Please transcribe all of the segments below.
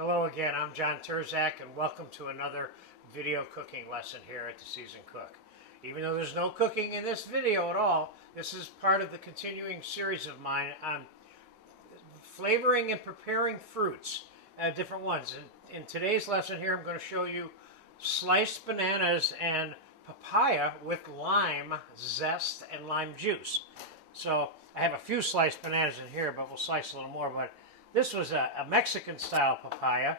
Hello again, I'm John Terzak and welcome to another video cooking lesson here at the Seasoned Cook. Even though there's no cooking in this video at all, this is part of the continuing series of mine on flavoring and preparing fruits, different ones. In today's lesson here I'm going to show you sliced bananas and papaya with lime zest and lime juice. So I have a few sliced bananas in here, but we'll slice a little more. But this was a Mexican style papaya.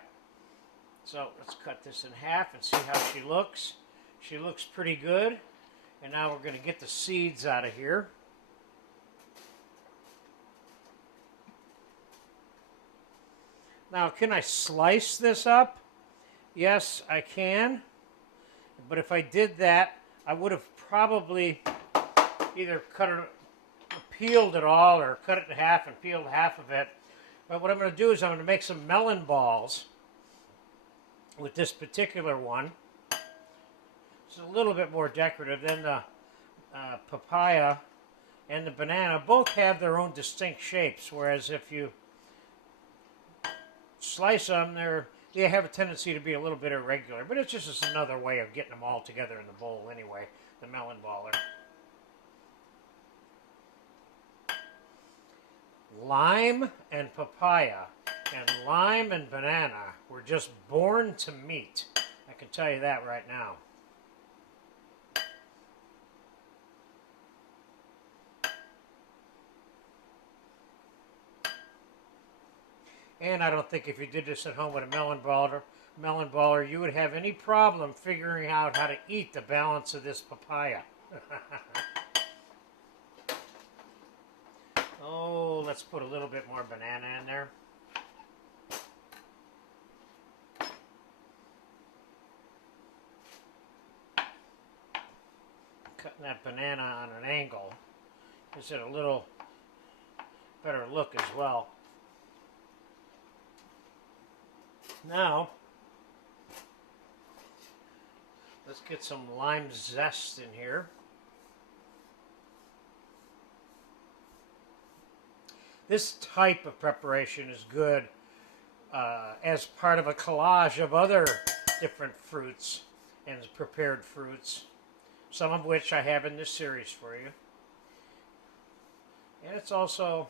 So let's cut this in half and see how she looks. She looks pretty good. And now we're going to get the seeds out of here. Now, can I slice this up? Yes, I can. But if I did that, I would have probably either peeled it all or cut it in half and peeled half of it. But what I'm going to do is I'm going to make some melon balls with this particular one. It's a little bit more decorative than the papaya and the banana. Both have their own distinct shapes, whereas if you slice them, they have a tendency to be a little bit irregular. But it's just another way of getting them all together in the bowl anyway, the melon baller. Lime and papaya and lime and banana were just born to meet. I can tell you that right now. And I don't think if you did this at home with a melon baller, you would have any problem figuring out how to eat the balance of this papaya. Oh, let's put a little bit more banana in there. Cutting that banana on an angle gives it a little better look as well. Now, let's get some lime zest in here. This type of preparation is good as part of a collage of other different fruits and prepared fruits, some of which I have in this series for you. And it's also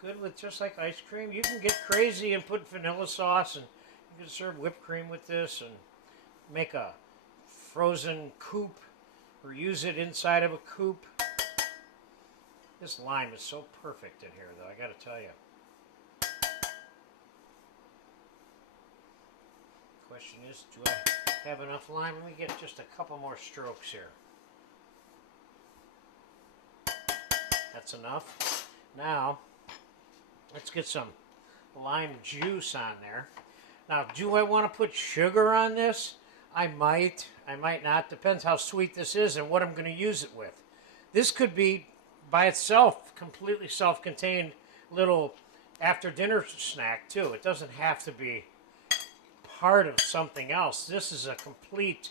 good with just like ice cream. You can get crazy and put vanilla sauce, and you can serve whipped cream with this and make a frozen coupe or use it inside of a coupe. This lime is so perfect in here, though, I got to tell you. Question is, do I have enough lime? Let me get just a couple more strokes here. That's enough. Now, let's get some lime juice on there. Now, do I want to put sugar on this? I might not. Depends how sweet this is and what I'm going to use it with. This could be by itself, completely self-contained little after-dinner snack too. It doesn't have to be part of something else. This is a complete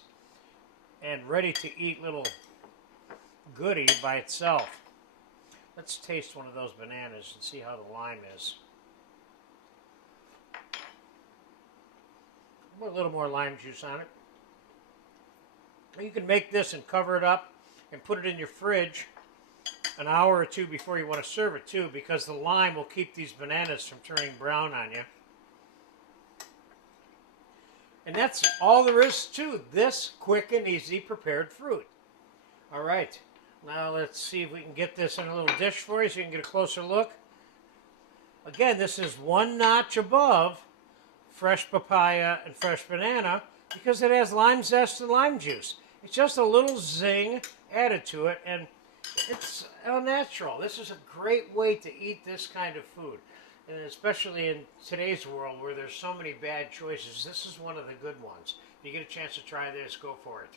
and ready-to-eat little goodie by itself. Let's taste one of those bananas and see how the lime is. Put a little more lime juice on it. You can make this and cover it up and put it in your fridge an hour or two before you want to serve it too, because the lime will keep these bananas from turning brown on you. And that's all there is to this quick and easy prepared fruit. All right, now let's see if we can get this in a little dish for you so you can get a closer look. Again, this is one notch above fresh papaya and fresh banana because it has lime zest and lime juice. It's just a little zing added to it, and it's all natural. This is a great way to eat this kind of food. And especially in today's world where there's so many bad choices, this is one of the good ones. If you get a chance to try this, go for it.